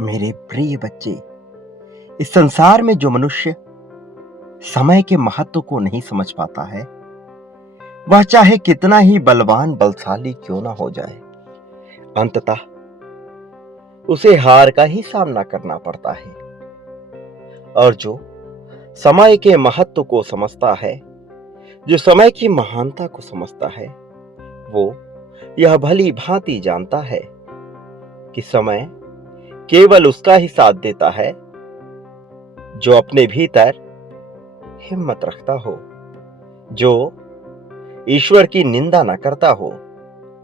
मेरे प्रिय बच्चे, इस संसार में जो मनुष्य समय के महत्व को नहीं समझ पाता है, वह चाहे कितना ही बलवान बलशाली क्यों ना हो जाए, अंततः उसे हार का ही सामना करना पड़ता है। और जो समय के महत्व को समझता है, जो समय की महानता को समझता है, वो यह भली भांति जानता है कि समय केवल उसका ही साथ देता है जो अपने भीतर हिम्मत रखता हो, जो ईश्वर की निंदा न करता हो,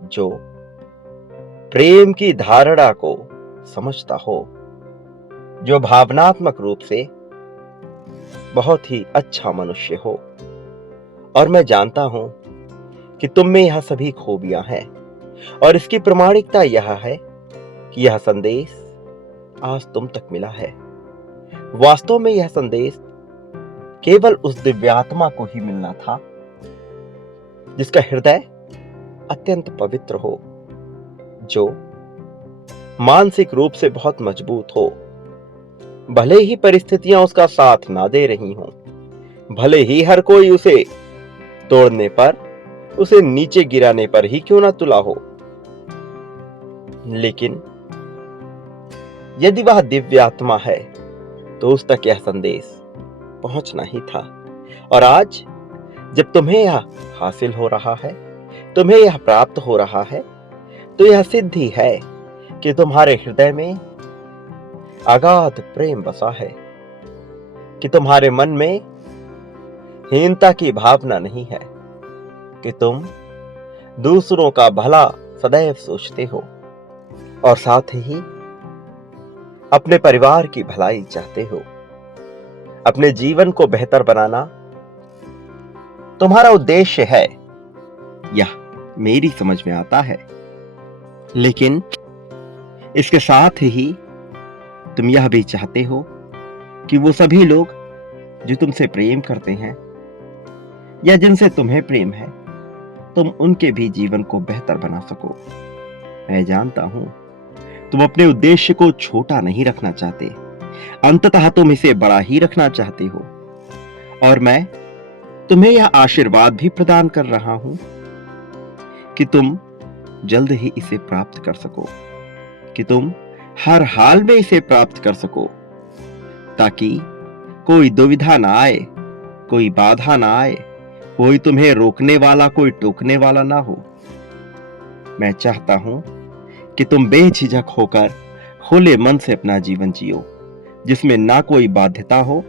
जो प्रेम की धारणा को समझता हो, जो भावनात्मक रूप से बहुत ही अच्छा मनुष्य हो। और मैं जानता हूं कि तुम में यह सभी खूबियां हैं, और इसकी प्रमाणिकता यह है कि यह संदेश आज तुम तक मिला है। वास्तव में यह संदेश केवल उस दिव्यात्मा को ही मिलना था जिसका हृदय अत्यंत पवित्र हो, जो मानसिक रूप से बहुत मजबूत हो। भले ही परिस्थितियां उसका साथ ना दे रही हों, भले ही हर कोई उसे तोड़ने पर, उसे नीचे गिराने पर ही क्यों ना तुला हो, लेकिन यदि वह दिव्य आत्मा है तो उस तक यह संदेश पहुंचना ही था। और आज जब तुम्हें यह हासिल हो रहा है, तुम्हें यह प्राप्त हो रहा है, तो यह सिद्धि है कि तुम्हारे हृदय में अगाध प्रेम बसा है, कि तुम्हारे मन में हीनता की भावना नहीं है, कि तुम दूसरों का भला सदैव सोचते हो और साथ ही अपने परिवार की भलाई चाहते हो। अपने जीवन को बेहतर बनाना तुम्हारा उद्देश्य है, यह मेरी समझ में आता है। लेकिन इसके साथ ही तुम यह भी चाहते हो कि वो सभी लोग जो तुमसे प्रेम करते हैं या जिनसे तुम्हें प्रेम है, तुम उनके भी जीवन को बेहतर बना सको। मैं जानता हूं तुम अपने उद्देश्य को छोटा नहीं रखना चाहते, अंततः तुम इसे बड़ा ही रखना चाहते हो। और मैं तुम्हें यह आशीर्वाद भी प्रदान कर रहा हूं कि तुम जल्द ही इसे प्राप्त कर सको, कि तुम हर हाल में इसे प्राप्त कर सको, ताकि कोई दुविधा ना आए, कोई बाधा ना आए, कोई तुम्हें रोकने वाला, कोई टोकने वाला ना हो। मैं चाहता हूं कि तुम बेझिझक होकर खुले मन से अपना जीवन जियो, जिसमें ना कोई बाध्यता हो,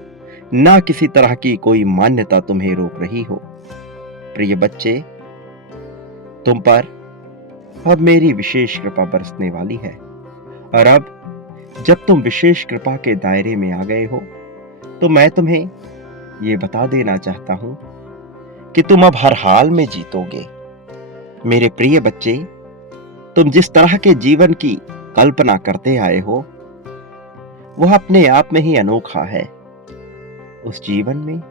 ना किसी तरह की कोई मान्यता तुम्हें रोक रही हो। प्रिय बच्चे, तुम पर अब मेरी विशेष कृपा बरसने वाली है। और अब जब तुम विशेष कृपा के दायरे में आ गए हो, तो मैं तुम्हें ये बता देना चाहता हूं कि तुम अब हर हाल में जीतोगे। मेरे प्रिय बच्चे, तुम जिस तरह के जीवन की कल्पना करते आए हो, वह अपने आप में ही अनोखा है। उस जीवन में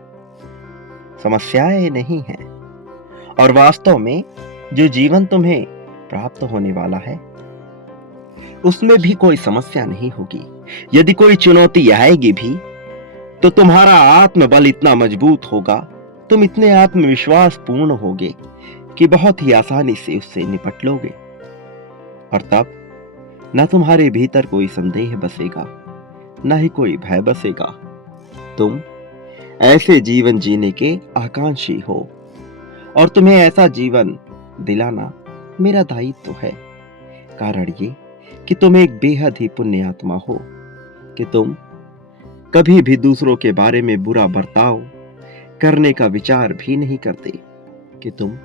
समस्याएं नहीं हैं, और वास्तव में जो जीवन तुम्हें प्राप्त होने वाला है, उसमें भी कोई समस्या नहीं होगी। यदि कोई चुनौती आएगी भी, तो तुम्हारा आत्मबल इतना मजबूत होगा, तुम इतने आत्मविश्वास पूर्ण होगे कि बहुत ही आसानी से उससे निपट लोगे। और तब न तुम्हारे भीतर कोई संदेह बसेगा, न ही कोई भय बसेगा। तुम ऐसे जीवन जीने के आकांक्षी हो, और तुम्हें ऐसा जीवन दिलाना मेरा दायित्व है। कारण ये कि तुम एक बेहद ही पुण्य आत्मा हो, कि तुम कभी भी दूसरों के बारे में बुरा बर्ताव करने का विचार भी नहीं करते, कि तुम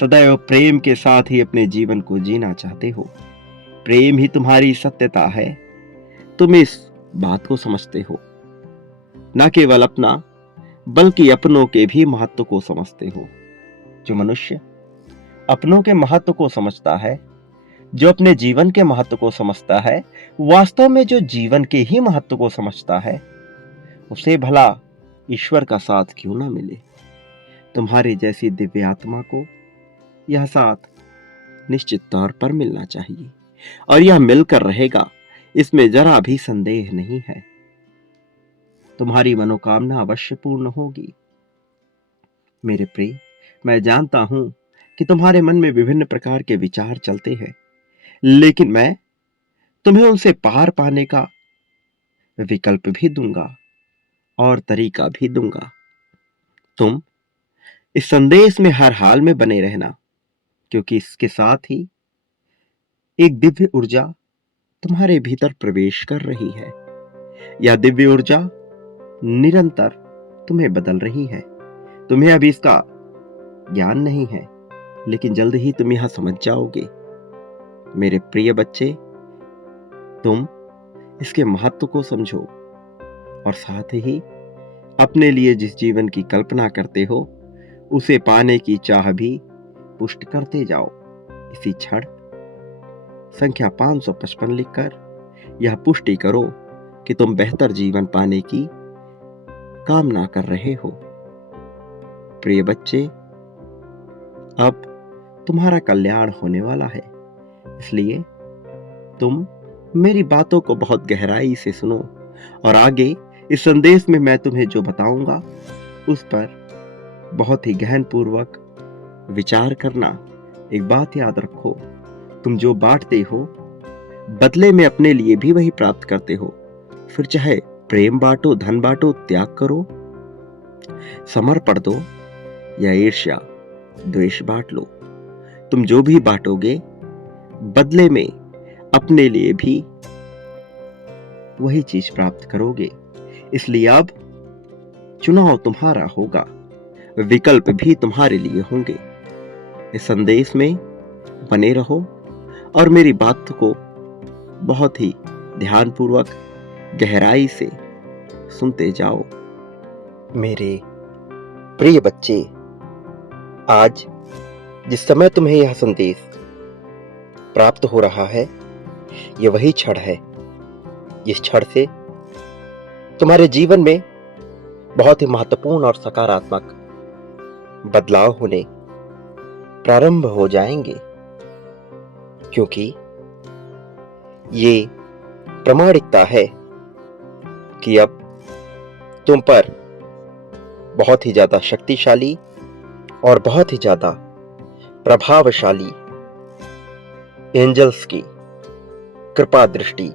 सदैव प्रेम के साथ ही अपने जीवन को जीना चाहते हो। प्रेम ही तुम्हारी सत्यता है। तुम इस बात को समझते हो, न केवल अपना बल्कि अपनों के भी महत्व को समझते हो। जो मनुष्य अपनों के महत्व को समझता है, जो अपने जीवन के महत्व को समझता है, वास्तव में जो जीवन के ही महत्व को समझता है, उसे भला ईश्वर का साथ क्यों ना मिले। तुम्हारे जैसी दिव्य आत्मा को यह साथ निश्चित तौर पर मिलना चाहिए, और यह मिलकर रहेगा। इसमें जरा भी संदेह नहीं है। तुम्हारी मनोकामना अवश्य पूर्ण होगी। मेरे प्रिय, मैं जानता हूं कि तुम्हारे मन में विभिन्न प्रकार के विचार चलते हैं, लेकिन मैं तुम्हें उनसे पार पाने का विकल्प भी दूंगा और तरीका भी दूंगा। तुम इस संदेश में हर हाल में बने रहना, क्योंकि इसके साथ ही एक दिव्य ऊर्जा तुम्हारे भीतर प्रवेश कर रही है। यह दिव्य ऊर्जा निरंतर तुम्हें बदल रही है। तुम्हें अभी इसका ज्ञान नहीं है, लेकिन जल्द ही तुम यह समझ जाओगे। मेरे प्रिय बच्चे, तुम इसके महत्व को समझो और साथ ही अपने लिए जिस जीवन की कल्पना करते हो उसे पाने की चाह भी पुष्ट करते जाओ। इसी क्षण संख्या 555 लिखकर यह पुष्टि करो कि तुम बेहतर जीवन पाने की कामना कर रहे हो। प्रिय बच्चे, अब तुम्हारा कल्याण होने वाला है, इसलिए तुम मेरी बातों को बहुत गहराई से सुनो और आगे इस संदेश में मैं तुम्हें जो बताऊंगा उस पर बहुत ही गहन पूर्वक विचार करना। एक बात याद रखो, तुम जो बांटते हो बदले में अपने लिए भी वही प्राप्त करते हो। फिर चाहे प्रेम बांटो, धन बांटो, त्याग करो, समर्पण दो या ईर्ष्या द्वेष बांट लो, तुम जो भी बांटोगे बदले में अपने लिए भी वही चीज प्राप्त करोगे। इसलिए अब चुनाव तुम्हारा होगा, विकल्प भी तुम्हारे लिए होंगे। इस संदेश में बने रहो और मेरी बात को बहुत ही ध्यानपूर्वक गहराई से सुनते जाओ। मेरे प्रिय बच्चे, आज जिस समय तुम्हें यह संदेश प्राप्त हो रहा है, यह वही क्षण है जिस क्षण से तुम्हारे जीवन में बहुत ही महत्वपूर्ण और सकारात्मक बदलाव होने प्रारंभ हो जाएंगे, क्योंकि ये प्रामाणिकता है कि अब तुम पर बहुत ही ज्यादा शक्तिशाली और बहुत ही ज्यादा प्रभावशाली एंजल्स की कृपा दृष्टि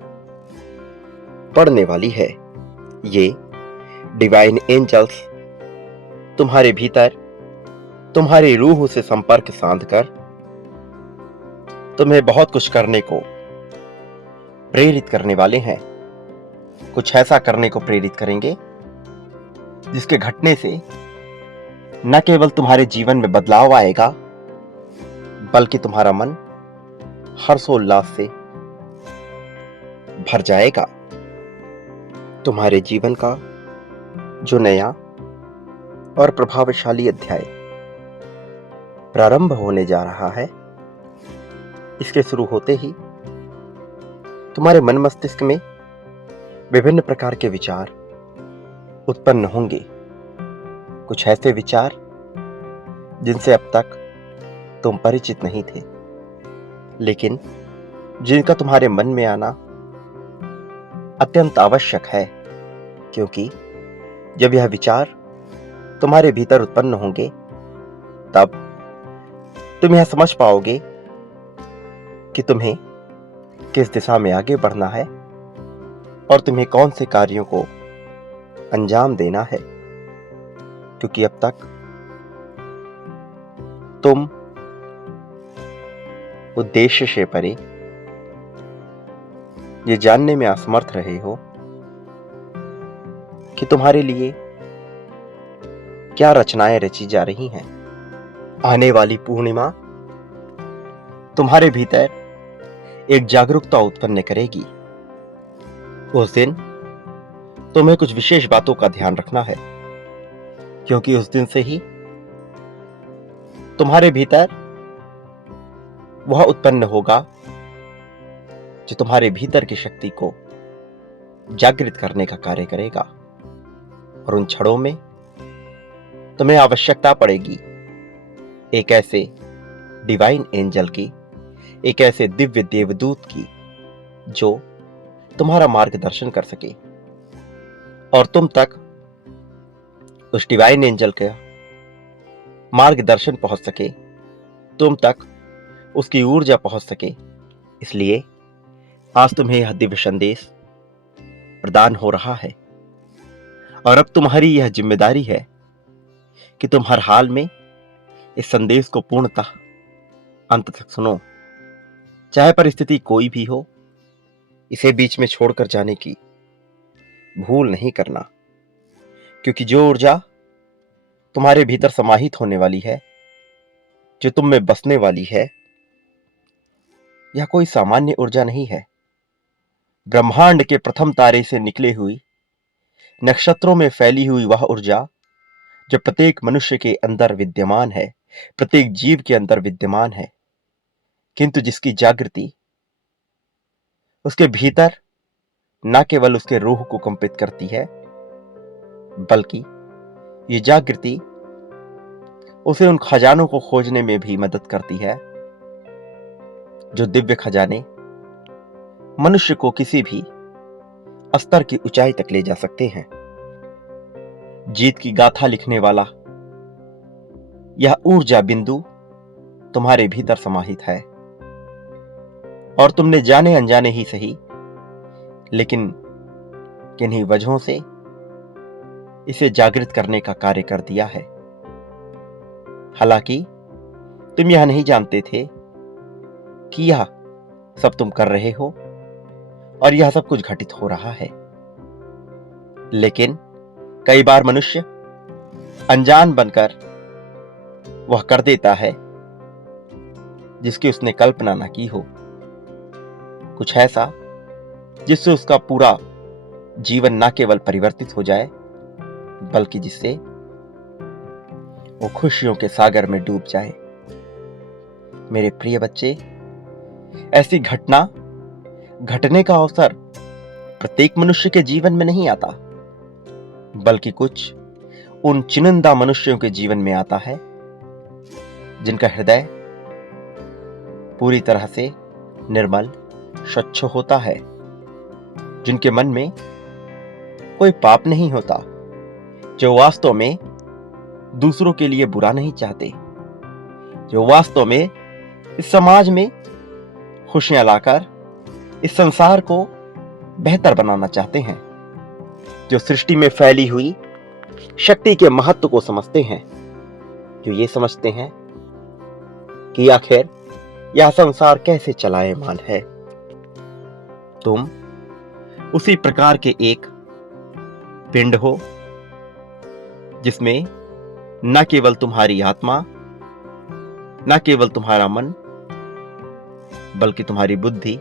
पड़ने वाली है। ये डिवाइन एंजल्स तुम्हारे भीतर तुम्हारी रूह से संपर्क साध कर तुम्हें बहुत कुछ करने को प्रेरित करने वाले हैं। कुछ ऐसा करने को प्रेरित करेंगे जिसके घटने से न केवल तुम्हारे जीवन में बदलाव आएगा, बल्कि तुम्हारा मन हर्षोल्लास से भर जाएगा। तुम्हारे जीवन का जो नया और प्रभावशाली अध्याय प्रारंभ होने जा रहा है, इसके शुरू होते ही तुम्हारे मन मस्तिष्क में विभिन्न प्रकार के विचार उत्पन्न होंगे। कुछ ऐसे विचार जिनसे अब तक तुम परिचित नहीं थे, लेकिन जिनका तुम्हारे मन में आना अत्यंत आवश्यक है, क्योंकि जब यह विचार तुम्हारे भीतर उत्पन्न होंगे तब तुम यह समझ पाओगे कि तुम्हें किस दिशा में आगे बढ़ना है और तुम्हें कौन से कार्यों को अंजाम देना है। क्योंकि अब तक तुम उद्देश्य से परे ये जानने में असमर्थ रहे हो कि तुम्हारे लिए क्या रचनाएं रची जा रही हैं। आने वाली पूर्णिमा तुम्हारे भीतर एक जागरूकता उत्पन्न करेगी। उस दिन तुम्हें कुछ विशेष बातों का ध्यान रखना है, क्योंकि उस दिन से ही तुम्हारे भीतर वह उत्पन्न होगा जो तुम्हारे भीतर की शक्ति को जागृत करने का कार्य करेगा। और उन क्षणों में तुम्हें आवश्यकता पड़ेगी एक ऐसे डिवाइन एंजल की, एक ऐसे दिव्य देवदूत की जो तुम्हारा मार्गदर्शन कर सके और तुम तक उस डिवाइन एंजल का मार्गदर्शन पहुंच सके, तुम तक उसकी ऊर्जा पहुंच सके। इसलिए आज तुम्हें यह दिव्य संदेश प्रदान हो रहा है और अब तुम्हारी यह जिम्मेदारी है कि तुम हर हाल में इस संदेश को पूर्णतः अंत तक सुनो। चाहे परिस्थिति कोई भी हो, इसे बीच में छोड़कर जाने की भूल नहीं करना, क्योंकि जो ऊर्जा तुम्हारे भीतर समाहित होने वाली है, जो तुम में बसने वाली है, यह कोई सामान्य ऊर्जा नहीं है। ब्रह्मांड के प्रथम तारे से निकले हुई, नक्षत्रों में फैली हुई वह ऊर्जा जो प्रत्येक मनुष्य के अंदर विद्यमान है, प्रत्येक जीव के अंदर विद्यमान है, किंतु जिसकी जागृति उसके भीतर न केवल उसके रूह को कंपित करती है, बल्कि ये जागृति उसे उन खजानों को खोजने में भी मदद करती है, जो दिव्य खजाने मनुष्य को किसी भी स्तर की ऊंचाई तक ले जा सकते हैं। जीत की गाथा लिखने वाला यह ऊर्जा बिंदु तुम्हारे भीतर समाहित है और तुमने जाने अनजाने ही सही, लेकिन किन्हीं वजहों से इसे जागृत करने का कार्य कर दिया है। हालांकि तुम यह नहीं जानते थे कि यह सब तुम कर रहे हो और यह सब कुछ घटित हो रहा है। लेकिन कई बार मनुष्य अनजान बनकर वह कर देता है जिसकी उसने कल्पना न की हो, कुछ ऐसा जिससे उसका पूरा जीवन न केवल परिवर्तित हो जाए, बल्कि जिससे वो खुशियों के सागर में डूब जाए। मेरे प्रिय बच्चे, ऐसी घटना घटने का अवसर प्रत्येक मनुष्य के जीवन में नहीं आता, बल्कि कुछ उन चुनिंदा मनुष्यों के जीवन में आता है जिनका हृदय पूरी तरह से निर्मल, स्वच्छ होता है, जिनके मन में कोई पाप नहीं होता, जो वास्तव में दूसरों के लिए बुरा नहीं चाहते, जो वास्तव में इस समाज में खुशियां लाकर इस संसार को बेहतर बनाना चाहते हैं, जो सृष्टि में फैली हुई शक्ति के महत्व को समझते हैं, जो ये समझते हैं कि आखिर यह संसार कैसे चलायमान है। तुम उसी प्रकार के एक पिंड हो जिसमें न केवल तुम्हारी आत्मा, न केवल तुम्हारा मन, बल्कि तुम्हारी बुद्धि,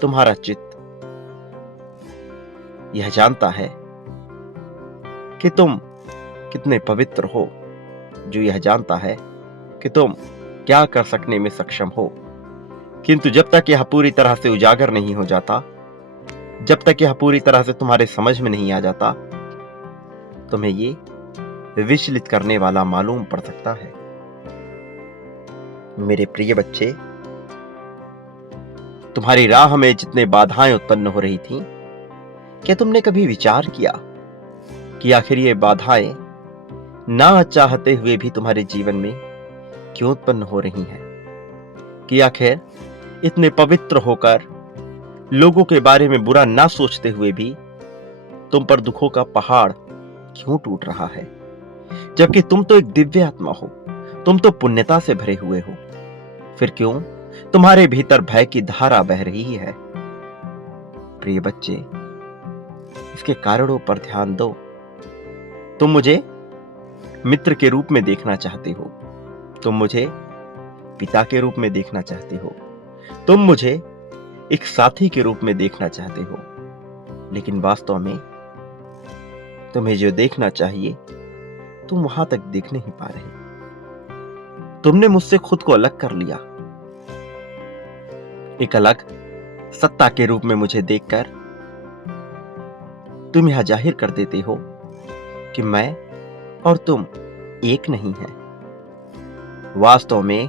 तुम्हारा चित्त यह जानता है कि तुम कितने पवित्र हो, जो यह जानता है कि तुम क्या कर सकने में सक्षम हो। किंतु जब तक यह पूरी तरह से उजागर नहीं हो जाता, जब तक यह पूरी तरह से तुम्हारे समझ में नहीं आ जाता, तुम्हें ये विचलित करने वाला मालूम पड़ सकता है। मेरे प्रिय बच्चे, तुम्हारी राह में जितने बाधाएं उत्पन्न हो रही थीं, क्या तुमने कभी विचार किया कि आखिर ये बाधाएं ना चाहते हुए भी तुम्हारे जीवन में क्यों उत्पन्न हो रही हैं? कि आखिर इतने पवित्र होकर, लोगों के बारे में बुरा ना सोचते हुए भी तुम पर दुखों का पहाड़ क्यों टूट रहा है? जबकि तुम तो एक दिव्य आत्मा हो, तुम तो पुण्यता से भरे हुए हो, फिर क्यों तुम्हारे भीतर भय की धारा बह रही है? प्रिय बच्चे, इसके कारणों पर ध्यान दो। तुम मुझे मित्र के रूप में देखना चाहते हो, तुम मुझे पिता के रूप में देखना चाहते हो, तुम मुझे एक साथी के रूप में देखना चाहते हो, लेकिन वास्तव में तुम्हें जो देखना चाहिए तुम वहां तक देख नहीं पा रहे। तुमने मुझसे खुद को अलग कर लिया, एक अलग सत्ता के रूप में मुझे देखकर तुम यह जाहिर कर देते हो कि मैं और तुम एक नहीं है। वास्तव में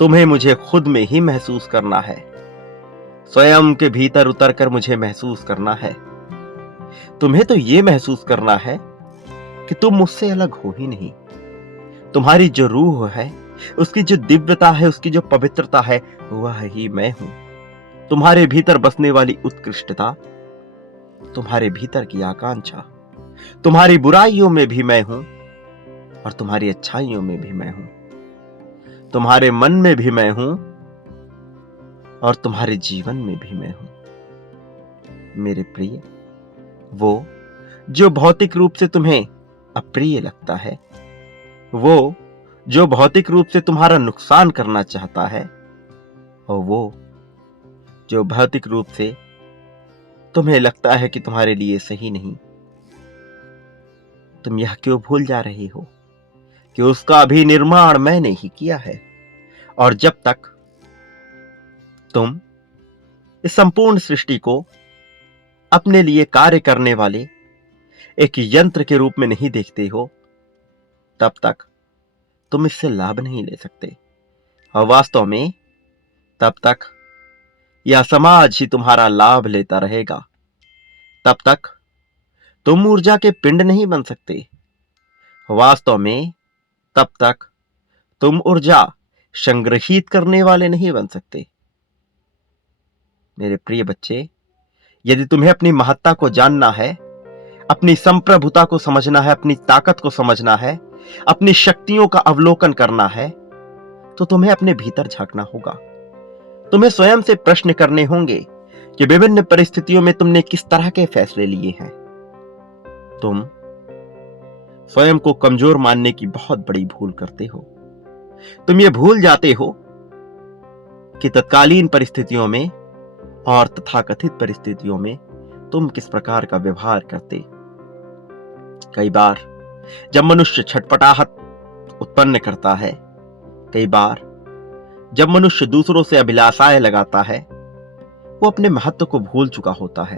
तुम्हें मुझे खुद में ही महसूस करना है, स्वयं के भीतर उतरकर मुझे महसूस करना है। तुम्हें तो यह महसूस करना है कि तुम मुझसे अलग हो ही नहीं। तुम्हारी जो रूह है, उसकी जो दिव्यता है, उसकी जो पवित्रता है, वह ही मैं हूं। तुम्हारे भीतर बसने वाली उत्कृष्टता, तुम्हारे भीतर की आकांक्षा, तुम्हारी बुराइयों में भी मैं हूं और तुम्हारी अच्छाइयों में भी मैं हूं। तुम्हारे मन में भी मैं हूं और तुम्हारे जीवन में भी मैं हूं। मेरे प्रिय, वो जो भौतिक रूप से तुम्हें अप्रिय लगता है, वो जो भौतिक रूप से तुम्हारा नुकसान करना चाहता है, और वो जो भौतिक रूप से तुम्हें लगता है कि तुम्हारे लिए सही नहीं, तुम यह क्यों भूल जा रहे हो कि उसका भी निर्माण मैंने ही किया है। और जब तक तुम इस संपूर्ण सृष्टि को अपने लिए कार्य करने वाले एक यंत्र के रूप में नहीं देखते हो, तब तक तुम इससे लाभ नहीं ले सकते। और वास्तव में तब तक यह समाज ही तुम्हारा लाभ लेता रहेगा। तब तक तुम ऊर्जा के पिंड नहीं बन सकते। वास्तव में तब तक तुम ऊर्जा संग्रहित करने वाले नहीं बन सकते। मेरे प्रिय बच्चे, यदि तुम्हें अपनी महत्ता को जानना है, अपनी संप्रभुता को समझना है, अपनी ताकत को समझना है, अपनी शक्तियों का अवलोकन करना है, तो तुम्हें अपने भीतर झांकना होगा। तुम्हें स्वयं से प्रश्न करने होंगे कि विभिन्न परिस्थितियों में तुमने किस तरह के फैसले लिए हैं। तुम स्वयं को कमजोर मानने की बहुत बड़ी भूल करते हो। तुम ये भूल जाते हो कि तत्कालीन परिस्थितियों में और तथाकथित परिस्थितियों में तुम किस प्रकार का व्यवहार करते। कई बार जब मनुष्य छटपटाहट उत्पन्न करता है, कई बार जब मनुष्य दूसरों से अभिलाषाएं लगाता है, वो अपने महत्व को भूल चुका होता है,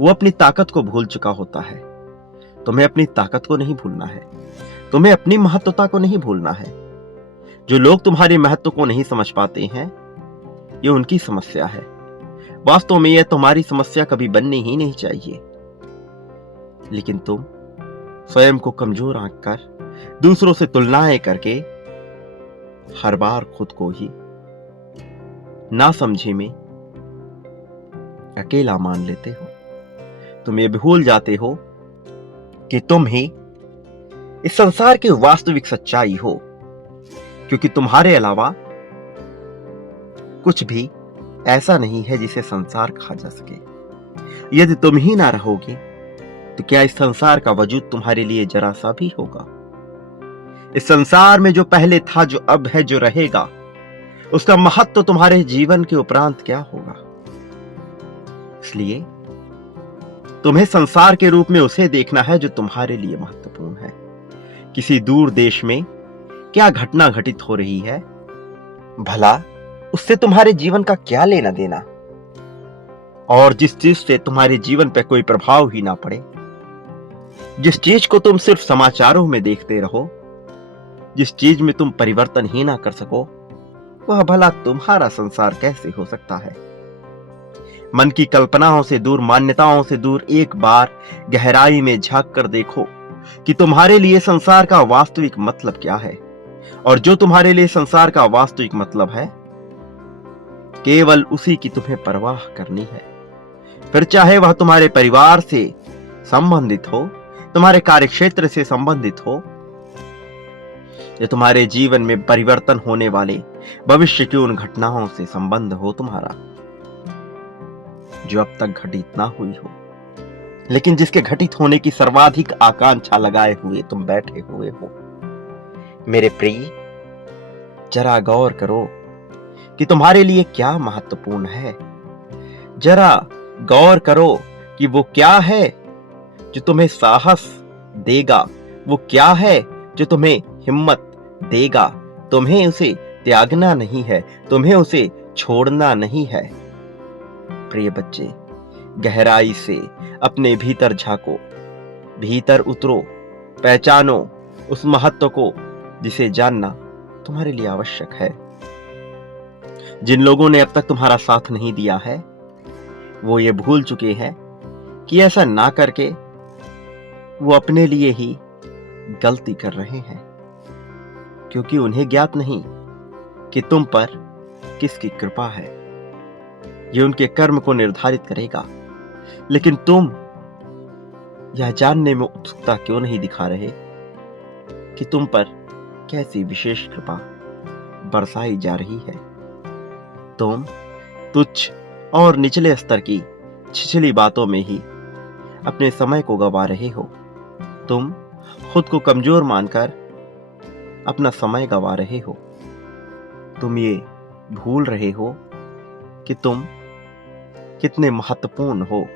वो अपनी ताकत को भूल चुका होता है। तुम्हें अपनी ताकत को नहीं भूलना है, तुम्हें अपनी महत्वता को नहीं भूलना है। जो लोग तुम्हारी महत्व को नहीं समझ पाते हैं, ये उनकी समस्या है। वास्तव में यह तुम्हारी समस्या कभी बननी ही नहीं चाहिए। लेकिन तुम स्वयं को कमजोर आंककर, दूसरों से तुलनाएं करके हर बार खुद को ही नासमझी में अकेला मान लेते हो। तुम ये भूल जाते हो कि तुम ही इस संसार की वास्तविक सच्चाई हो, क्योंकि तुम्हारे अलावा कुछ भी ऐसा नहीं है जिसे संसार कहा जा सके। यदि तुम ही ना रहोगे तो क्या इस संसार का वजूद तुम्हारे लिए जरा सा भी होगा? इस संसार में जो पहले था, जो अब है, जो रहेगा, उसका महत्व तो तुम्हारे जीवन के उपरांत क्या होगा? इसलिए तुम्हें संसार के रूप में उसे देखना है जो तुम्हारे लिए महत्वपूर्ण है। किसी दूर देश में क्या घटना घटित हो रही है, भला उससे तुम्हारे जीवन का क्या लेना देना? और जिस चीज से तुम्हारे जीवन पर कोई प्रभाव ही ना पड़े, जिस चीज को तुम सिर्फ समाचारों में देखते रहो, जिस चीज में तुम परिवर्तन ही ना कर सको, वह भला तुम्हारा संसार कैसे हो सकता है? मन की कल्पनाओं से दूर, मान्यताओं से दूर एक बार गहराई में झांक कर देखो कि तुम्हारे लिए संसार का वास्तविक मतलब क्या है। और जो तुम्हारे लिए संसार का वास्तविक मतलब है, केवल उसी की तुम्हें परवाह करनी है। फिर चाहे वह तुम्हारे परिवार से संबंधित हो, तुम्हारे कार्यक्षेत्र से संबंधित हो, या तुम्हारे जीवन में परिवर्तन होने वाले भविष्य की उन घटनाओं से संबंध हो तुम्हारा, जो अब तक घटित ना हुई हो, लेकिन जिसके घटित होने की सर्वाधिक आकांक्षा लगाए हुए तुम बैठे हुए हो। मेरे प्रिय, जरा गौर करो कि तुम्हारे लिए क्या महत्वपूर्ण है। जरा गौर करो कि वो क्या है जो तुम्हें साहस देगा, वो क्या है जो तुम्हें हिम्मत देगा। तुम्हें उसे त्यागना नहीं है, तुम्हें उसे छोड़ना नहीं है। प्रिय बच्चे, गहराई से अपने भीतर झांको, भीतर उतरो, पहचानो उस महत्व को जिसे जानना तुम्हारे लिए आवश्यक है। जिन लोगों ने अब तक तुम्हारा साथ नहीं दिया है वो ये भूल चुके हैं कि ऐसा ना करके वो अपने लिए ही गलती कर रहे हैं, क्योंकि उन्हें ज्ञात नहीं कि तुम पर किसकी कृपा है। ये उनके कर्म को निर्धारित करेगा, लेकिन तुम यह जानने में उत्सुकता क्यों नहीं दिखा रहे कि तुम पर कैसी विशेष कृपा बरसाई जा रही है। तुम तुच्छ और निचले स्तर की छिछली बातों में ही अपने समय को गवा रहे हो। तुम खुद को कमजोर मानकर अपना समय गवा रहे हो। तुम ये भूल रहे हो कि तुम कितने महत्वपूर्ण हो।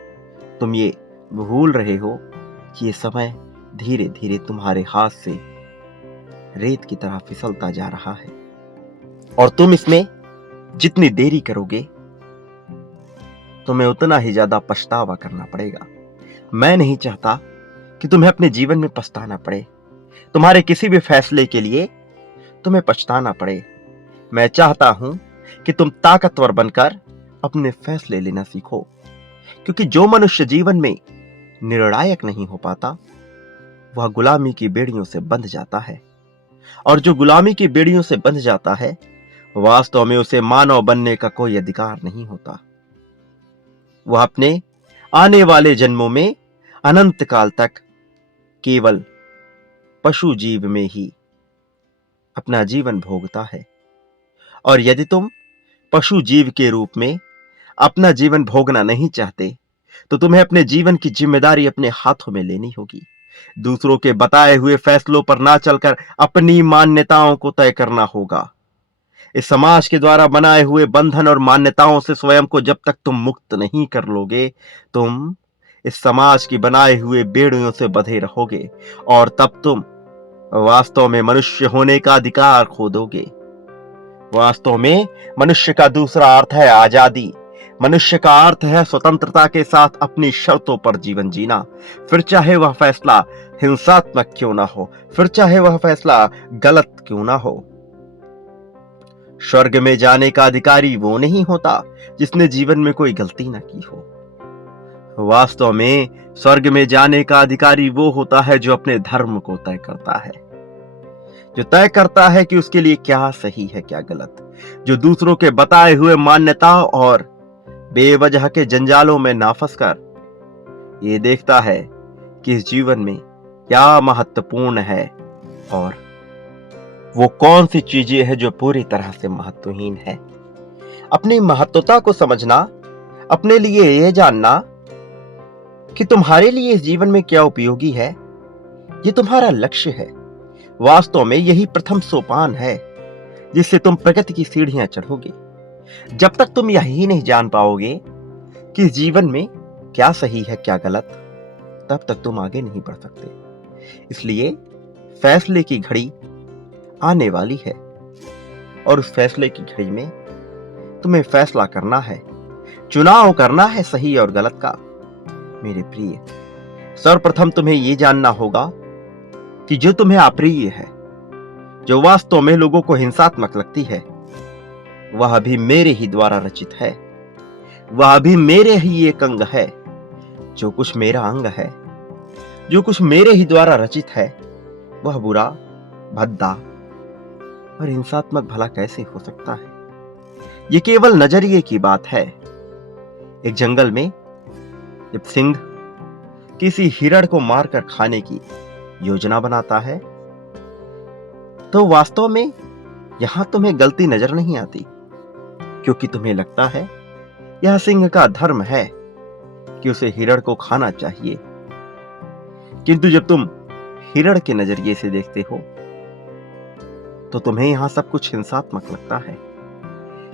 तुम ये भूल रहे हो कि ये समय धीरे धीरे तुम्हारे हाथ से रेत की तरह फिसलता जा रहा है, और तुम इसमें जितनी देरी करोगे तुम्हें उतना ही ज्यादा पछतावा करना पड़ेगा। मैं नहीं चाहता कि तुम्हें अपने जीवन में पछताना पड़े, तुम्हारे किसी भी फैसले के लिए तुम्हें पछताना पड़े। मैं चाहता हूं कि तुम ताकतवर बनकर अपने फैसले लेना सीखो, क्योंकि जो मनुष्य जीवन में निर्णायक नहीं हो पाता वह गुलामी की बेड़ियों से बंध जाता है, और जो गुलामी की बेड़ियों से बंध जाता है वास्तव में उसे मानव बनने का कोई अधिकार नहीं होता। वह अपने आने वाले जन्मों में अनंत काल तक केवल पशु जीव में ही अपना जीवन भोगता है। और यदि तुम पशु जीव के रूप में अपना जीवन भोगना नहीं चाहते तो तुम्हें अपने जीवन की जिम्मेदारी अपने हाथों में लेनी होगी। दूसरों के बताए हुए फैसलों पर ना चलकर अपनी मान्यताओं को तय करना होगा। इस समाज के द्वारा बनाए हुए बंधन और मान्यताओं से स्वयं को जब तक तुम मुक्त नहीं कर लोगे, तुम इस समाज की बनाए हुए बेड़ियों से बंधे रहोगे, और तब तुम वास्तव में मनुष्य होने का अधिकार खो दोगे। वास्तव में मनुष्य का दूसरा अर्थ है आजादी। मनुष्य का अर्थ है स्वतंत्रता के साथ अपनी शर्तों पर जीवन जीना, फिर चाहे वह फैसला हिंसात्मक क्यों ना हो, फिर चाहे वह फैसला गलत क्यों ना हो। स्वर्ग में जाने का अधिकारी वो नहीं होता जिसने जीवन में कोई गलती ना की हो। वास्तव में स्वर्ग में जाने का अधिकारी वो होता है जो अपने धर्म को तय करता है, जो तय करता है कि उसके लिए क्या सही है क्या गलत, जो दूसरों के बताए हुए मान्यताओं और बेवजह के जंजालों में ना फंसकर ये देखता है कि इस जीवन में क्या महत्वपूर्ण है और वो कौन सी चीजें हैं जो पूरी तरह से महत्वहीन है। अपनी महत्वता को समझना, अपने लिए यह जानना कि तुम्हारे लिए इस जीवन में क्या उपयोगी है, ये तुम्हारा लक्ष्य है। वास्तव में यही प्रथम सोपान है जिससे तुम प्रगति की सीढ़ियां चढ़ोगे। जब तक तुम यही नहीं जान पाओगे कि इस जीवन में क्या सही है क्या गलत, तब तक तुम आगे नहीं बढ़ सकते। इसलिए फैसले की घड़ी आने वाली है, और उस फैसले की घड़ी में तुम्हें फैसला करना है, चुनाव करना है सही और गलत का। मेरे प्रिय, सर्वप्रथम तुम्हें यह जानना होगा कि जो तुम्हें अप्रिय है, जो वास्तव में लोगों को हिंसात्मक लगती है, वह भी मेरे ही द्वारा रचित है, वह भी मेरे ही एक अंग है। जो कुछ मेरा अंग है, जो कुछ मेरे ही द्वारा रचित है, वह बुरा, भद्दा और हिंसात्मक भला कैसे हो सकता है। यह केवल नजरिए की बात है। एक जंगल में जब सिंह किसी हिरण को मारकर खाने की योजना बनाता है तो वास्तव में यहां तुम्हें गलती नजर नहीं आती, क्योंकि तुम्हें लगता है यह सिंह का धर्म है कि उसे हिरण को खाना चाहिए। किंतु जब तुम हिरण के नजरिए से देखते हो तो तुम्हें यहां सब कुछ हिंसात्मक लगता है,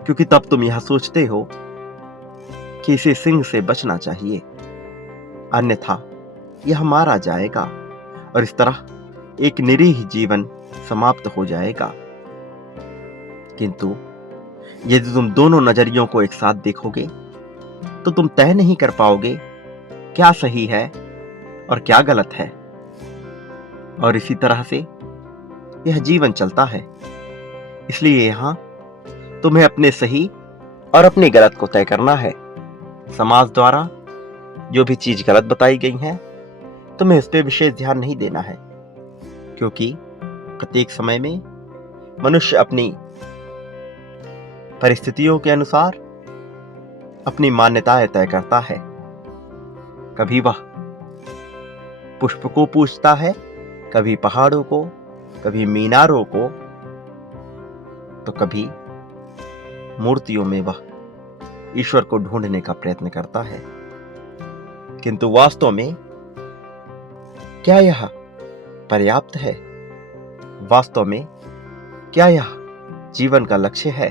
क्योंकि तब तुम यह सोचते हो कि इसे सिंह से बचना चाहिए, अन्यथा यह मारा जाएगा और इस तरह एक निरीह जीवन समाप्त हो जाएगा। किंतु यदि तुम दोनों नजरियों को एक साथ देखोगे तो तुम तय नहीं कर पाओगे क्या सही है और क्या गलत है, और इसी तरह से यह जीवन चलता है। इसलिए यहां तुम्हें अपने सही और अपनी गलत को तय करना है। समाज द्वारा जो भी चीज गलत बताई गई है तुम्हें उस पर विशेष ध्यान नहीं देना है, क्योंकि प्रत्येक समय में मनुष्य अपनी परिस्थितियों के अनुसार अपनी मान्यताएं तय करता है। कभी वह पुष्प को पूजता है, कभी पहाड़ों को, कभी मीनारों को, तो कभी मूर्तियों में वह ईश्वर को ढूंढने का प्रयत्न करता है। किंतु वास्तव में क्या यह पर्याप्त है? वास्तव में क्या यह जीवन का लक्ष्य है?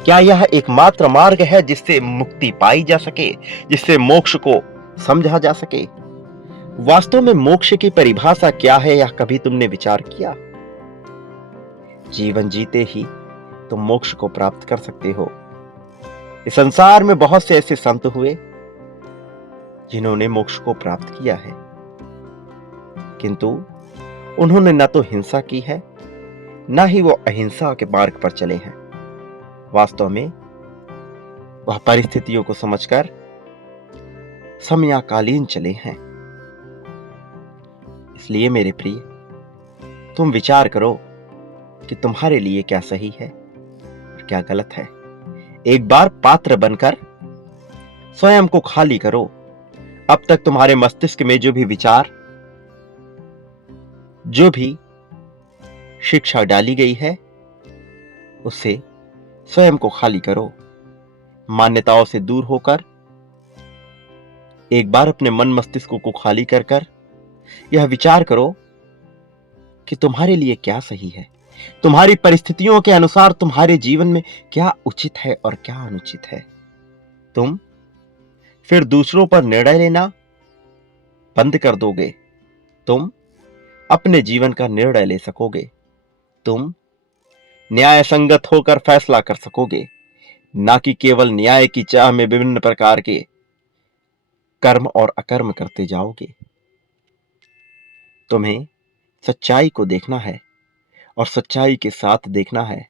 क्या यह एकमात्र मार्ग है जिससे मुक्ति पाई जा सके, जिससे मोक्ष को समझा जा सके? वास्तव में मोक्ष की परिभाषा क्या है, यह कभी तुमने विचार किया? जीवन जीते ही तुम मोक्ष को प्राप्त कर सकते हो। इस संसार में बहुत से ऐसे संत हुए जिन्होंने मोक्ष को प्राप्त किया है, किंतु उन्होंने न तो हिंसा की है, न ही वो अहिंसा के मार्ग पर चले हैं। वास्तव में वह परिस्थितियों को समझकर समयाकालीन चले हैं। इसलिए मेरे प्रिय, तुम विचार करो कि तुम्हारे लिए क्या सही है और क्या गलत है। एक बार पात्र बनकर स्वयं को खाली करो। अब तक तुम्हारे मस्तिष्क में जो भी विचार, जो भी शिक्षा डाली गई है, उससे स्वयं को खाली करो। मान्यताओं से दूर होकर एक बार अपने मन मस्तिष्क को खाली कर कर यह विचार करो कि तुम्हारे लिए क्या सही है, तुम्हारी परिस्थितियों के अनुसार तुम्हारे जीवन में क्या उचित है और क्या अनुचित है। तुम फिर दूसरों पर निर्णय लेना बंद कर दोगे। तुम अपने जीवन का निर्णय ले सकोगे। तुम न्याय संगत होकर फैसला कर सकोगे, ना कि केवल न्याय की चाह में विभिन्न प्रकार के कर्म और अकर्म करते जाओगे। तुम्हें सच्चाई को देखना है और सच्चाई के साथ देखना है।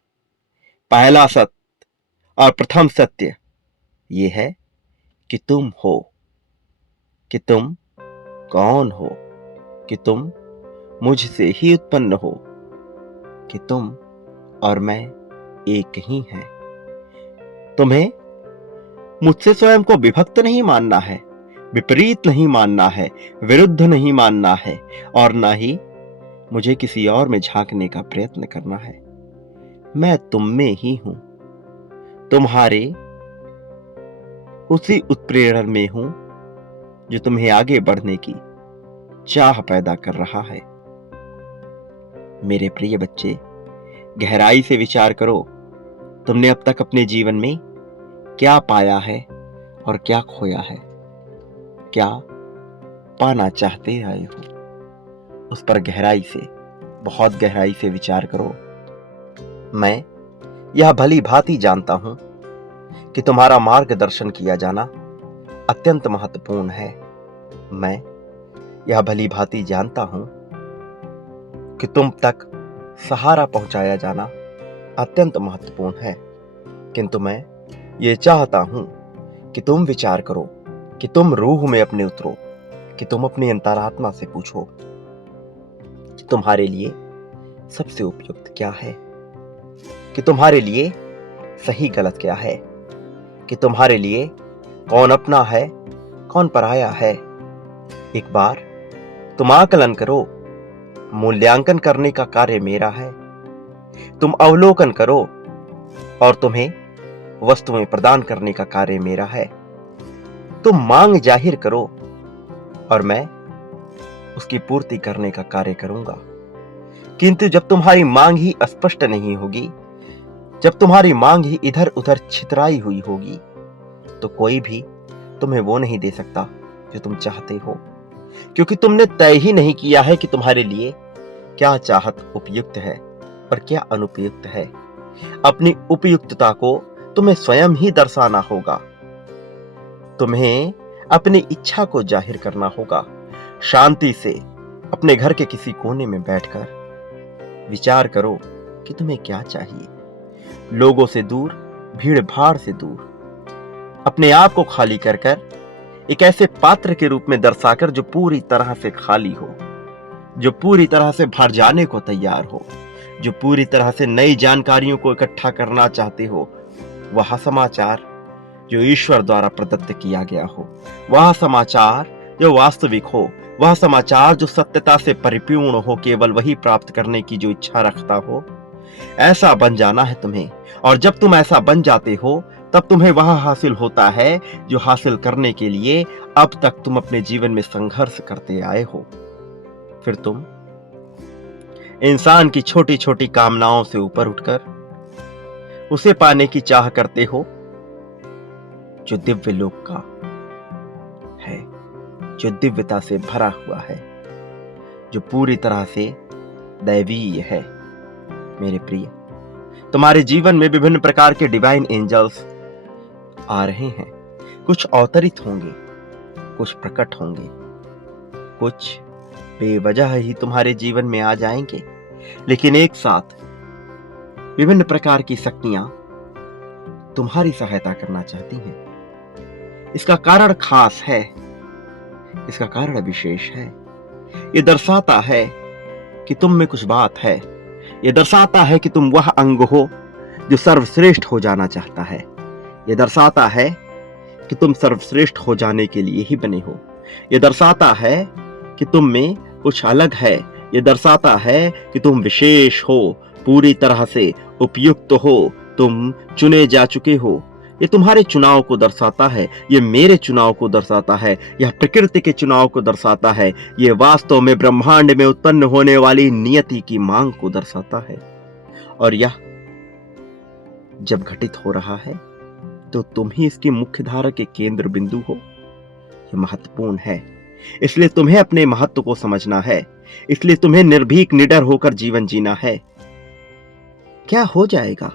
पहला सत्य और प्रथम सत्य यह है कि तुम हो, कि तुम कौन हो, कि तुम मुझसे ही उत्पन्न हो, कि तुम और मैं एक ही हैं। तुम्हें मुझसे स्वयं को विभक्त नहीं मानना है, विपरीत नहीं मानना है, विरुद्ध नहीं मानना है, और ना ही मुझे किसी और में झांकने का प्रयत्न करना है। मैं तुम में ही हूं, तुम्हारे उसी उत्प्रेरण में हूं जो तुम्हें आगे बढ़ने की चाह पैदा कर रहा है। मेरे प्रिय बच्चे, गहराई से विचार करो, तुमने अब तक अपने जीवन में क्या पाया है और क्या खोया है, क्या पाना चाहते आए हो। उस पर गहराई से, बहुत गहराई से विचार करो। मैं यह भली भांति जानता हूं कि तुम्हारा मार्गदर्शन किया जाना अत्यंत महत्वपूर्ण है। मैं यह भली भांति जानता हूं कि तुम तक सहारा पहुंचाया जाना अत्यंत महत्वपूर्ण है, किंतु मैं ये चाहता हूं कि तुम विचार करो, कि तुम रूह में अपने उतरो, कि तुम अपनी अंतरात्मा से पूछो कि तुम्हारे लिए सबसे उपयुक्त क्या है, कि तुम्हारे लिए सही गलत क्या है, कि तुम्हारे लिए कौन अपना है, कौन पराया है। एक बार तुम आकलन करो। मूल्यांकन करने का कार्य मेरा है। तुम अवलोकन करो और तुम्हें वस्तुएं प्रदान करने का कार्य मेरा है। तुम मांग जाहिर करो और मैं उसकी पूर्ति करने का कार्य करूंगा। किंतु जब तुम्हारी मांग ही अस्पष्ट नहीं होगी, जब तुम्हारी मांग ही इधर उधर छितराई हुई होगी, तो कोई भी तुम्हें वो नहीं दे सकता जो तुम चाहते हो, क्योंकि तुमने तय ही नहीं किया है कि तुम्हारे लिए क्या चाहत उपयुक्त है और क्या अनुपयुक्त है। अपनी उपयुक्तता को तुम्हें स्वयं ही दर्शाना होगा। तुम्हें अपनी इच्छा को जाहिर करना होगा। शांति से अपने घर के किसी कोने में बैठकर विचार करो कि तुम्हें क्या चाहिए। लोगों से दूर भीड़ भाड़ से दूर, अपने आप को खाली कर कर एक ऐसे पात्र के रूप में दर्शाकर जो पूरी तरह से खाली हो, जो पूरी तरह से भर जाने को तैयार हो, जो पूरी तरह से नई जानकारियों को इकट्ठा करना चाहते हो। वह समाचार जो ईश्वर द्वारा प्रदत्त किया गया हो, वह समाचार जो वास्तविक हो, वह समाचार जो सत्यता से परिपूर्ण हो, केवल वही प्राप्त करने की जो इच्छा रखता हो, ऐसा बन जाना है तुम्हें। और जब तुम ऐसा बन जाते हो तब तुम्हें वह हासिल होता है जो हासिल करने के लिए अब तक तुम अपने जीवन में संघर्ष करते आए हो। फिर तुम इंसान की छोटी छोटी कामनाओं से ऊपर उठकर उसे पाने की चाह करते हो जो दिव्य लोक का है, जो दिव्यता से भरा हुआ है, जो पूरी तरह से दैवीय है। मेरे प्रिय, तुम्हारे जीवन में विभिन्न प्रकार के डिवाइन एंजल्स आ रहे हैं। कुछ अवतरित होंगे, कुछ प्रकट होंगे, कुछ बेवजह ही तुम्हारे जीवन में आ जाएंगे, लेकिन एक साथ विभिन्न प्रकार की शक्तियां तुम्हारी सहायता करना चाहती हैं। इसका कारण खास है, इसका कारण विशेष है। यह दर्शाता है कि तुम में कुछ बात है। यह दर्शाता है कि तुम वह अंग हो जो सर्वश्रेष्ठ हो जाना चाहता है। यह दर्शाता है कि तुम सर्वश्रेष्ठ हो जाने के लिए ही बने हो। यह दर्शाता है कि तुम में कुछ अलग है। यह दर्शाता है कि तुम विशेष हो, पूरी तरह से उपयुक्त हो, तुम चुने जा चुके हो। यह तुम्हारे चुनाव को दर्शाता है, यह मेरे चुनाव को दर्शाता है, यह प्रकृति के चुनाव को दर्शाता है, यह वास्तव में ब्रह्मांड में उत्पन्न होने वाली नियति की मांग को दर्शाता है। और यह जब घटित हो रहा है तो तुम ही इसकी मुख्य धारा के केंद्र बिंदु हो। यह महत्वपूर्ण है, इसलिए तुम्हें अपने महत्व को समझना है, इसलिए तुम्हें निर्भीक निडर होकर जीवन जीना है। क्या हो जाएगा?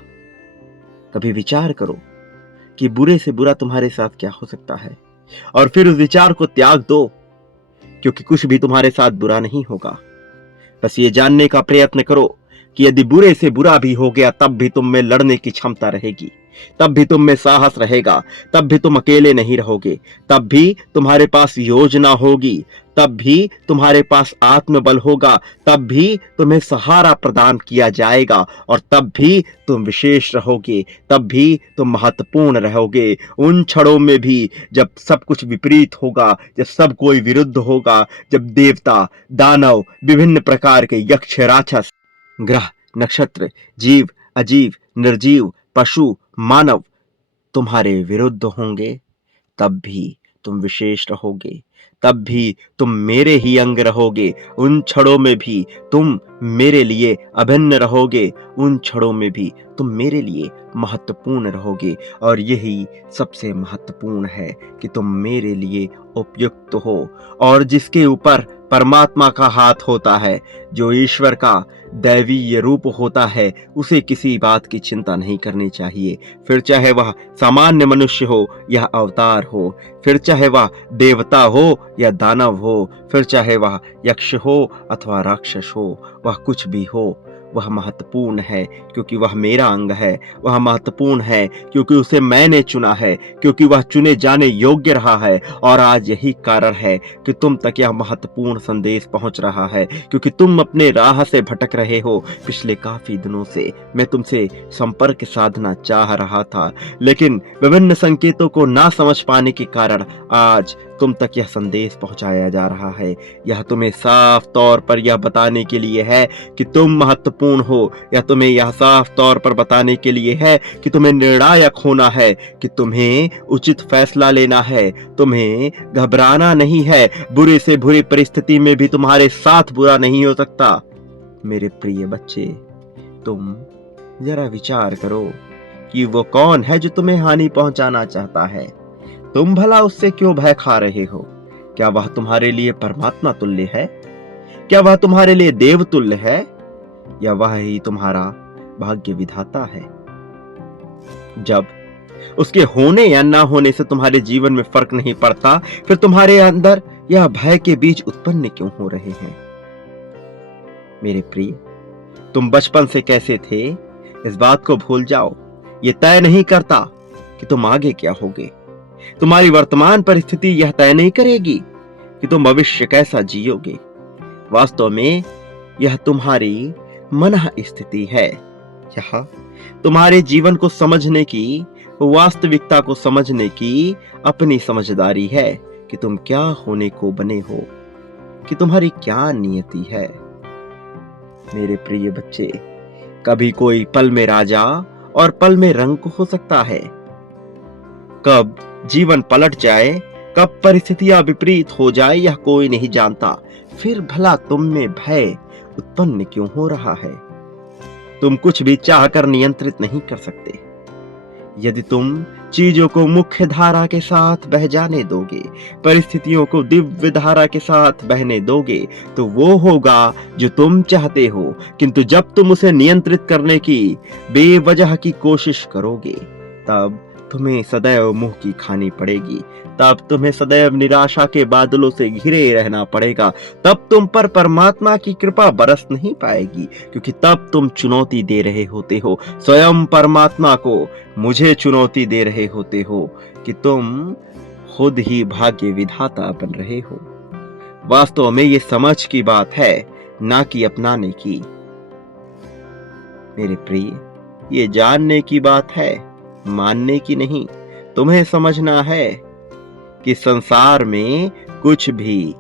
कभी विचार करो कि बुरे से बुरा तुम्हारे साथ क्या हो सकता है, और फिर उस विचार को त्याग दो, क्योंकि कुछ भी तुम्हारे साथ बुरा नहीं होगा। बस ये जानने का प्रयत्न करो कि यदि बुरे से बुरा भी हो गया तब भी तुम में लड़ने की क्षमता रहेगी, तब भी तुम में साहस रहेगा, तब भी तुम अकेले नहीं रहोगे, तब भी तुम्हारे पास योजना होगी, तब भी तुम्हारे पास आत्मबल होगा, तब भी तुम्हें सहारा प्रदान किया जाएगा, और तब भी तुम विशेष रहोगे, तब भी तुम महत्वपूर्ण रहोगे। उन क्षणों में भी जब सब कुछ विपरीत होगा, जब सब कोई विरुद्ध होगा, जब देवता, दानव, विभिन्न प्रकार के यक्ष, राक्षस, ग्रह, नक्षत्र, जीव, अजीव, निर्जीव, पशु, मानव तुम्हारे विरुद्ध होंगे, तब भी तुम विशेष रहोगे, तब भी तुम मेरे ही अंग रहोगे। उन क्षणों में भी तुम मेरे लिए अभिन्न रहोगे, उन क्षणों में भी तुम मेरे लिए महत्वपूर्ण रहोगे। और यही सबसे महत्वपूर्ण है कि तुम मेरे लिए उपयुक्त हो, और जिसके ऊपर परमात्मा का हाथ होता है, जो ईश्वर का दैवीय रूप होता है, उसे किसी बात की चिंता नहीं करनी चाहिए। फिर चाहे वह सामान्य मनुष्य हो या अवतार हो, फिर चाहे वह देवता हो या दानव हो, फिर चाहे वह यक्ष हो अथवा राक्षस हो, वह कुछ भी हो, वह महत्वपूर्ण है क्योंकि वह मेरा अंग है। वह महत्वपूर्ण है क्योंकि उसे मैंने चुना है, क्योंकि वह चुने जाने योग्य रहा है। और आज यही कारण है कि तुम तक यह महत्वपूर्ण संदेश पहुंच रहा है, क्योंकि तुम अपने राह से भटक रहे हो। पिछले काफी दिनों से मैं तुमसे संपर्क साधना चाह रहा था, लेकिन विभिन्न संकेतों को ना समझ पाने के कारण आज तुम तक यह संदेश पहुंचाया जा रहा है। यह तुम्हें साफ तौर पर यह बताने के लिए है कि तुम महत्वपूर्ण हो, या तुम्हें यह साफ तौर पर बताने के लिए है कि तुम्हें निर्णायक होना है, कि तुम्हें उचित फैसला लेना है, तुम्हें घबराना नहीं है। बुरे से बुरी परिस्थिति में भी तुम्हारे साथ बुरा नहीं हो सकता। मेरे प्रिय बच्चे, तुम जरा विचार करो कि वो कौन है जो तुम्हें हानि पहुंचाना चाहता है। तुम भला उससे क्यों भय खा रहे हो? क्या वह तुम्हारे लिए परमात्मा तुल्य है? क्या वह तुम्हारे लिए देव तुल्य है? या वह ही तुम्हारा भाग्य विधाता है? जब उसके होने या ना होने से तुम्हारे जीवन में फर्क नहीं पड़ता, फिर तुम्हारे अंदर यह भय के बीज उत्पन्न क्यों हो रहे हैं? मेरे प्रिय, तुम बचपन से कैसे थे इस बात को भूल जाओ। ये तय नहीं करता कि तुम आगे क्या होगे। तुम्हारी वर्तमान परिस्थिति यह तय नहीं करेगी कि तुम भविष्य कैसा जियोगे। वास्तव में यह तुम्हारी मनः स्थिति है। यह तुम्हारे जीवन को समझने की, वास्तविकता को समझने की अपनी समझदारी है कि तुम क्या होने को बने हो, कि तुम्हारी क्या नियति है। मेरे प्रिय बच्चे, कभी कोई पल में राजा और पल में रंक हो सकता है। कब जीवन पलट जाए, कब परिस्थितियां विपरीत हो जाए, यह कोई नहीं जानता। फिर भला तुम में भय उत्पन्न क्यों हो रहा है? तुम कुछ भी चाहकर नियंत्रित नहीं कर सकते। यदि तुम चीजों को मुख्य धारा के साथ बह जाने दोगे, परिस्थितियों को दिव्य धारा के साथ बहने दोगे, तो वो होगा जो तुम चाहते हो। किंतु जब तुम उसे नियंत्रित करने की बेवजह की कोशिश करोगे, तब तुम्हें सदैव मुंह की खानी पड़ेगी। तब तुम्हें सदैव निराशा के बादलों से घिरे रहना पड़ेगा। तब तुम पर परमात्मा की कृपा बरस नहीं पाएगी, क्योंकि तब तुम चुनौती दे रहे होते हो स्वयं परमात्मा को, मुझे चुनौती दे रहे होते हो कि तुम खुद ही भाग्य विधाता बन रहे हो। वास्तव में ये समझ की बात है, ना कि अपनाने की। मेरे प्रिय, ये जानने की बात है, मानने की नहीं। तुम्हें समझना है कि संसार में कुछ भी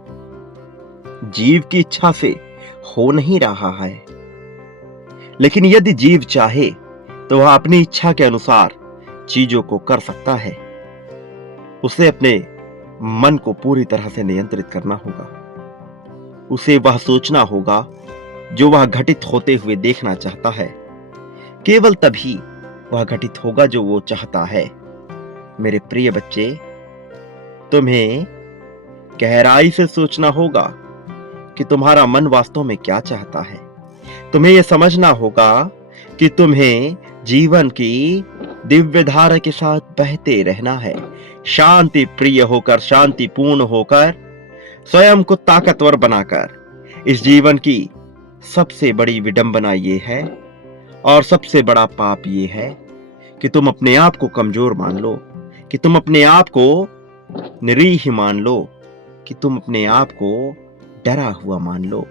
जीव की इच्छा से हो नहीं रहा है। लेकिन यदि जीव चाहे तो वह अपनी इच्छा के अनुसार चीजों को कर सकता है। उसे अपने मन को पूरी तरह से नियंत्रित करना होगा। उसे वह सोचना होगा जो वह घटित होते हुए देखना चाहता है। केवल तभी वह घटित होगा जो वो चाहता है। मेरे प्रिय बच्चे, तुम्हें गहराई से सोचना होगा कि तुम्हारा मन वास्तव में क्या चाहता है। तुम्हें यह समझना होगा कि तुम्हें जीवन की दिव्य धारा के साथ बहते रहना है, शांति प्रिय होकर, शांतिपूर्ण होकर, स्वयं को ताकतवर बनाकर। इस जीवन की सबसे बड़ी विडंबना ये है और सबसे बड़ा पाप ये है कि तुम अपने आप को कमजोर मान लो, कि तुम अपने आप को निरीह मान लो, कि तुम अपने आप को डरा हुआ मान लो।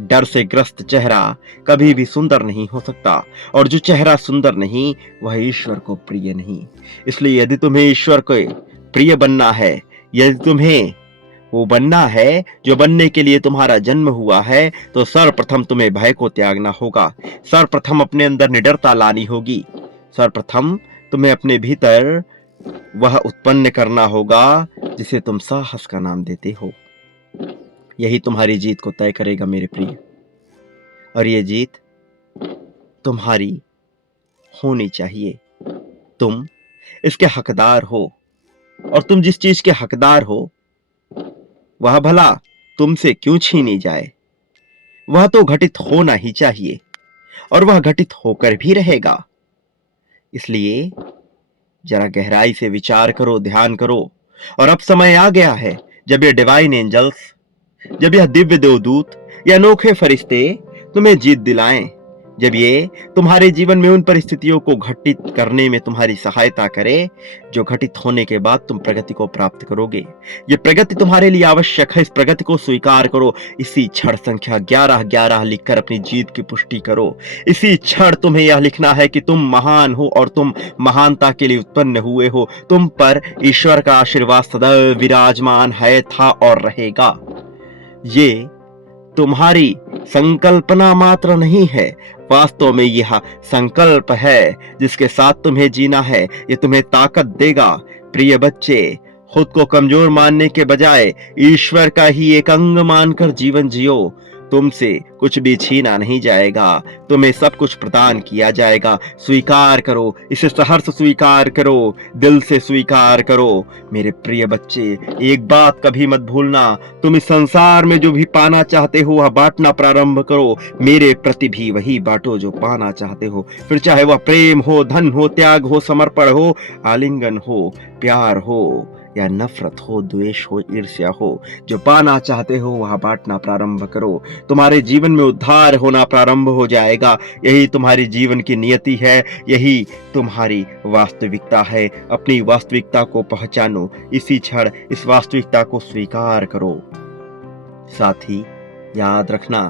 डर से ग्रस्त चेहरा कभी भी सुंदर नहीं हो सकता, और जो चेहरा सुंदर नहीं वह ईश्वर को प्रिय नहीं। इसलिए यदि तुम्हें ईश्वर को प्रिय बनना है, यदि तुम्हें वो बनना है जो बनने के लिए तुम्हारा जन्म हुआ है, तो सर्वप्रथम तुम्हें भय को त्यागना होगा। सर्वप्रथम अपने अंदर निडरता लानी होगी। सर्वप्रथम तुम्हें अपने भीतर वह उत्पन्न करना होगा जिसे तुम साहस का नाम देते हो। यही तुम्हारी जीत को तय करेगा मेरे प्रिय, और ये जीत तुम्हारी होनी चाहिए। तुम इसके हकदार हो, और तुम जिस चीज के हकदार हो वह भला तुमसे क्यों छीनी जाए। वह तो घटित होना ही चाहिए, और वह घटित होकर भी रहेगा। इसलिए जरा गहराई से विचार करो, ध्यान करो। और अब समय आ गया है जब ये डिवाइन एंजल्स, जब यह दिव्य देवदूत या अनोखे फरिश्ते तुम्हें जीत दिलाएं, जब ये तुम्हारे जीवन में उन परिस्थितियों को घटित करने में तुम्हारी सहायता करे जो घटित होने के बाद तुम प्रगति को प्राप्त करोगे। ये प्रगति तुम्हारे लिए आवश्यक है। इस प्रगति को स्वीकार करो। इसी क्षण संख्या 1111 लिखकर अपनी जीत की पुष्टि करो। इसी क्षण तुम्हें यह लिखना है कि तुम महान हो और तुम महानता के लिए उत्पन्न हुए हो। तुम पर ईश्वर का आशीर्वाद सदैव विराजमान है, था और रहेगा। ये तुम्हारी संकल्पना मात्र नहीं है, वास्तव में यह संकल्प है जिसके साथ तुम्हें जीना है। ये तुम्हें ताकत देगा। प्रिय बच्चे, खुद को कमजोर मानने के बजाय ईश्वर का ही एक अंग मानकर जीवन जियो। तुमसे कुछ भी छीना नहीं जाएगा, तुम्हें सब कुछ प्रदान किया जाएगा। स्वीकार करो, इसे सहर्ष स्वीकार करो, दिल से स्वीकार करो। मेरे प्रिय बच्चे, एक बात कभी मत भूलना, तुम इस संसार में जो भी पाना चाहते हो वह बांटना प्रारंभ करो। मेरे प्रति भी वही बांटो जो पाना चाहते हो। फिर चाहे वह प्रेम हो, धन हो, त्याग हो, समर्पण हो, आलिंगन हो, प्यार हो, या नफरत हो, द्वेष हो, ईर्ष्या हो, जो पाना चाहते हो वह बांटना प्रारंभ करो। तुम्हारे जीवन में उद्धार होना प्रारंभ हो जाएगा। यही तुम्हारी जीवन की नियति है, यही तुम्हारी वास्तविकता है। अपनी वास्तविकता को पहचानो, इसी क्षण इस वास्तविकता को स्वीकार करो। साथ ही याद रखना,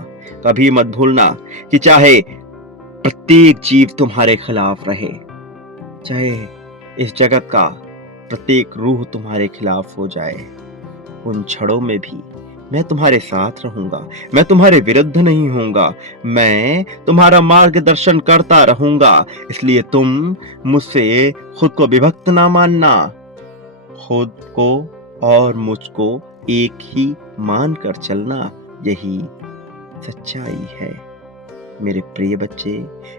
कभी मत भूलना कि चाहे प्रत्येक जीव तुम्हारे खिलाफ रहे, चाहे इस जगत का प्रत्येक रूह तुम्हारे खिलाफ हो जाए, उन क्षणों में भी मैं तुम्हारे साथ रहूंगा। मैं तुम्हारे विरुद्ध नहीं होऊंगा। मैं तुम्हारा मार्गदर्शन करता रहूंगा। इसलिए तुम मुझसे खुद को विभक्त ना मानना, खुद को और मुझको एक ही मानकर चलना, यही सच्चाई है। मेरे प्रिय बच्चे,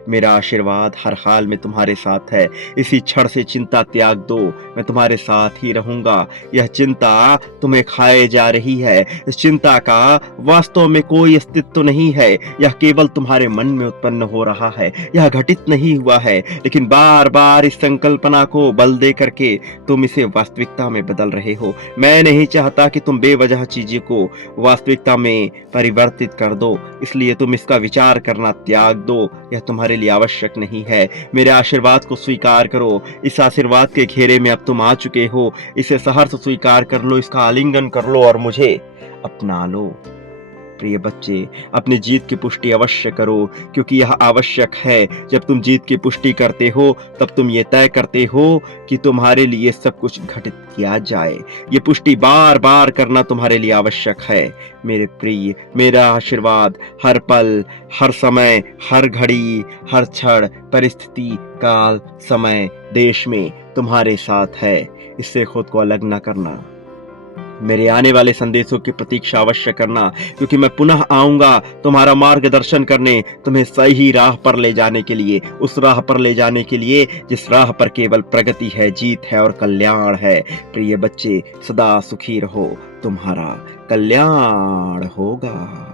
मेरा आशीर्वाद हर हाल में तुम्हारे साथ है। इसी क्षण से चिंता त्याग दो, मैं तुम्हारे साथ ही रहूंगा। यह चिंता तुम्हें खाए जा रही है, इस चिंता का वास्तव में कोई अस्तित्व नहीं है। यह केवल तुम्हारे मन में उत्पन्न हो रहा है, यह घटित नहीं हुआ है, लेकिन बार बार इस संकल्पना को बल दे करके तुम इसे वास्तविकता में बदल रहे हो। मैं नहीं चाहता कि तुम बेवजह चीजों को वास्तविकता में परिवर्तित कर दो, इसलिए तुम इसका विचार करना त्याग दो। यह तुम्हारे लिए आवश्यक नहीं है। मेरे आशीर्वाद को स्वीकार करो। इस आशीर्वाद के घेरे में अब तुम आ चुके हो। इसे सहर्ष स्वीकार कर लो, इसका आलिंगन कर लो और मुझे अपना लो। प्रिय बच्चे, अपनी जीत की पुष्टि अवश्य करो, क्योंकि यह आवश्यक है। जब तुम जीत की पुष्टि करते हो तब तुम ये तय करते हो कि तुम्हारे लिए सब कुछ घटित किया जाए। ये पुष्टि बार बार करना तुम्हारे लिए आवश्यक है। मेरे प्रिय, मेरा आशीर्वाद हर पल, हर समय, हर घड़ी, हर क्षण, परिस्थिति, काल, समय, देश में तुम्हारे साथ है। इससे खुद को अलग न करना। मेरे आने वाले संदेशों की प्रतीक्षा अवश्य करना, क्योंकि मैं पुनः आऊंगा तुम्हारा मार्गदर्शन करने, तुम्हें सही राह पर ले जाने के लिए, उस राह पर ले जाने के लिए जिस राह पर केवल प्रगति है, जीत है और कल्याण है। प्रिय बच्चे, सदा सुखी रहो, तुम्हारा कल्याण होगा।